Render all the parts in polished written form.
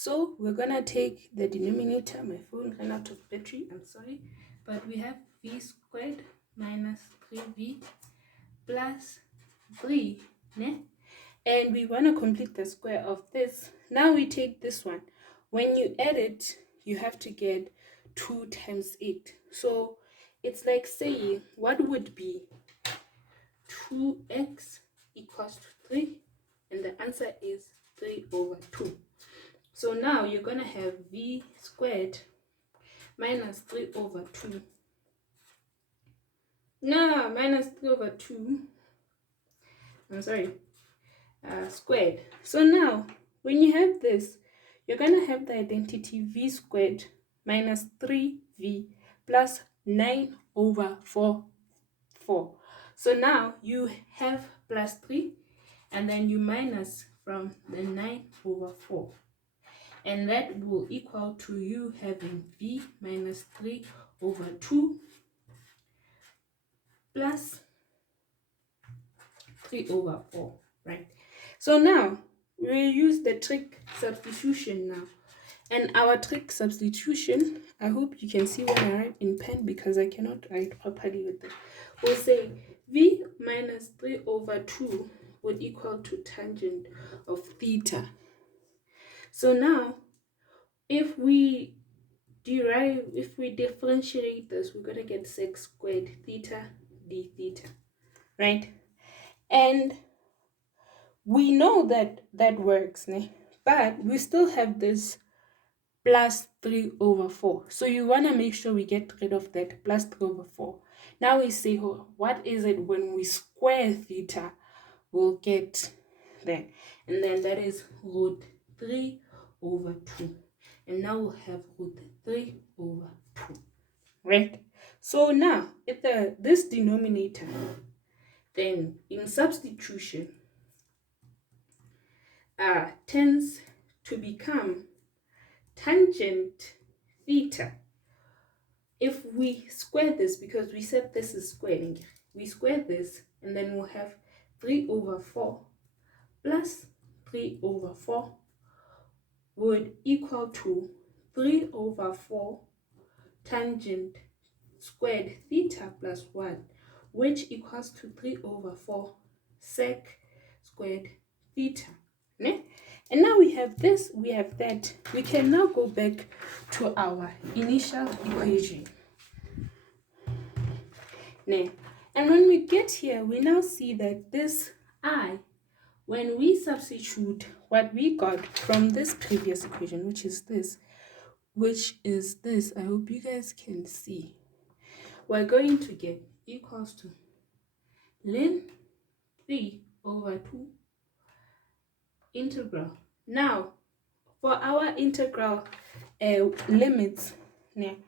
So we're gonna take the denominator. My phone ran out of battery, I'm sorry. But we have v squared minus 3v plus 3, ne? And we want to complete the square of this. Now we take this one. When you add it, you have to get 2 times 8. So it's like saying, what would be 2x equals to 3? And the answer is 3 over 2. So now you're going to have v squared minus 3 over 2. No, minus 3 over 2. I'm sorry. Squared. So now, when you have this, you're going to have the identity v squared minus 3v plus 9 over 4. So now you have plus 3, and then you minus from the 9 over 4. And that will equal to you having v minus 3 over 2 plus 3 over 4, right? So now we use the trig substitution now. And our trig substitution, I hope you can see when I write in pen because I cannot write properly with it. We'll say v minus 3 over 2 would equal to tangent of theta. So now, if we differentiate this, we're going to get sec squared theta d theta, right? And we know that that works, né? But we still have this plus 3 over 4. So you want to make sure we get rid of that plus 3 over 4. Now we say, oh, what is it when we square theta? We'll get that. And then that is root 3 over 2. And now we'll have root 3 over 2. Right? So now, if this denominator, then in substitution, tends to become tangent theta. If we square this, because we said this is squaring, we square this, and then we'll have 3 over 4 plus 3 over 4 would equal to 3 over 4 tangent squared theta plus 1, which equals to 3 over 4 sec squared theta. Ne? And now we have this, we have that. We can now go back to our initial equation. Ne? And when we get here, we now see that this I, when we substitute what we got from this previous equation, which is this, I hope you guys can see, we're going to get equals to ln 3 over 2 integral. Now, for our integral limits, we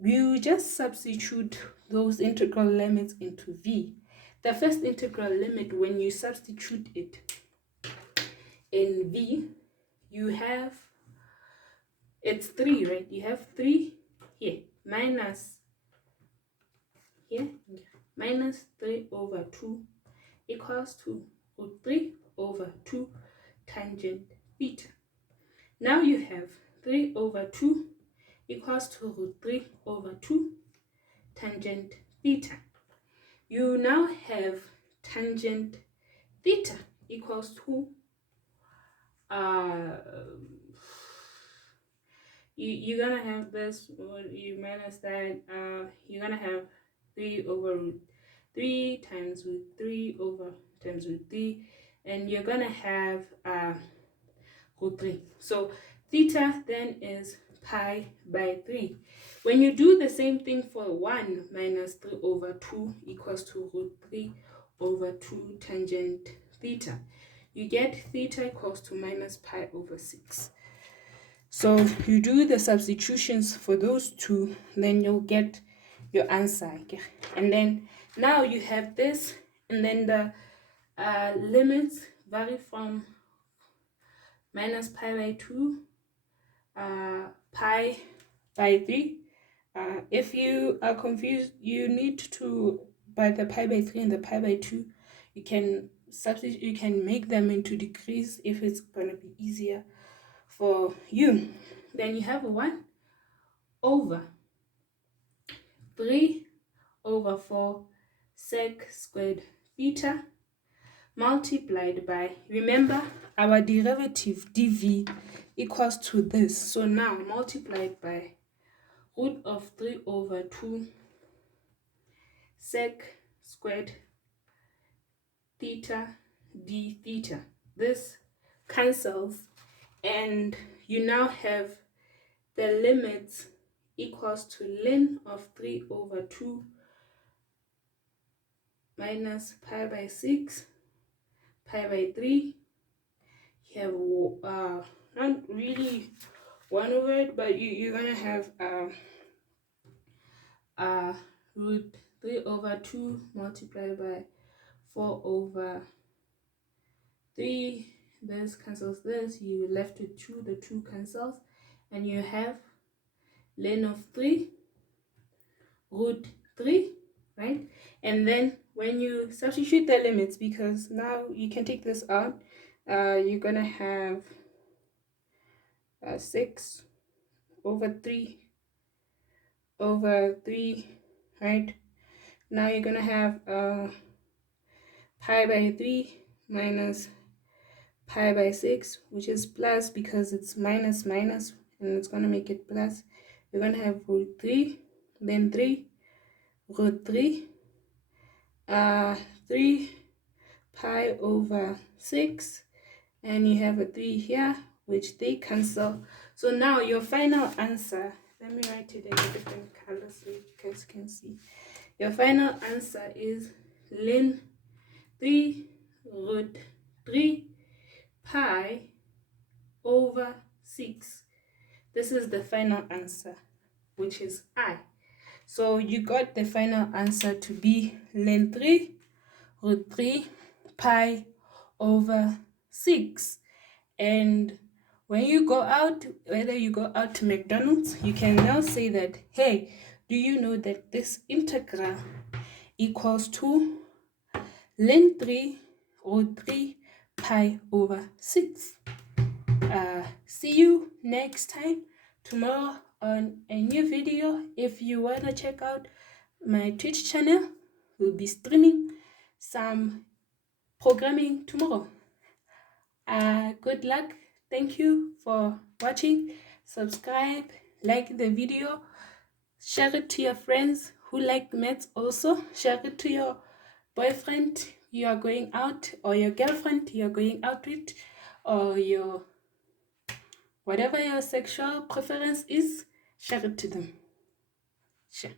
will just substitute those integral limits into v. The first integral limit, when you substitute it in v, you have, it's 3, right? You have 3 here, minus here, minus 3 over 2 equals to root 3 over 2 tangent theta. Now you have 3 over 2 equals to root 3 over 2 tangent theta. You now have tangent theta equals to you're gonna have this, you minus that, you're gonna have 3 over root 3 times root 3 over times root 3, and you're gonna have root 3. So theta then is pi by 3. When you do the same thing for 1 minus 3 over 2 equals to root 3 over 2 tangent theta, you get theta equals to minus pi over 6. So you do the substitutions for those two, then you'll get your answer. Okay? And then now you have this, and then the limits vary from minus pi by 2, pi by 3. If you are confused, you need to, by the pi by 3 and the pi by 2, you can make them into degrees if it's going to be easier for you. Then you have 1 over 3 over 4 sec squared theta multiplied by, remember our derivative dv equals to this, so now multiplied by root of 3 over 2 sec squared theta d theta. This cancels, and you now have the limits equals to ln of 3 over 2 minus pi by 6 pi by 3. You have not really 1 over it, but you're gonna have root 3 over 2 multiplied by 4 over 3. This cancels this, you left with 2, the 2 cancels, and you have ln of 3 root 3, right? And then when you substitute the limits, because now you can take this out, you're gonna have 6 over 3 over 3, right? Now you're gonna have pi by 3 minus pi by 6, which is plus because it's minus minus, and it's gonna make it plus. You're gonna have root 3, then 3 root 3, 3 pi over 6, and you have a 3 here, which they cancel. So now your final answer, let me write it in a different color so you guys can see. Your final answer is ln 3 root 3 pi over 6. This is the final answer, which is I. So you got the final answer to be ln 3 root 3 pi over 6. And when you go out, whether you go out to McDonald's, you can now say that, hey, do you know that this integral equals to ln 3 root 3 pi over 6. See you next time tomorrow on a new video. If you want to check out my Twitch channel, we'll be streaming some programming tomorrow. Good luck. Thank you for watching. Subscribe, like the video, share it to your friends who like maths also. Share it to your boyfriend you are going out, or your girlfriend you are going out with, or your whatever your sexual preference is. Share it to them. Share.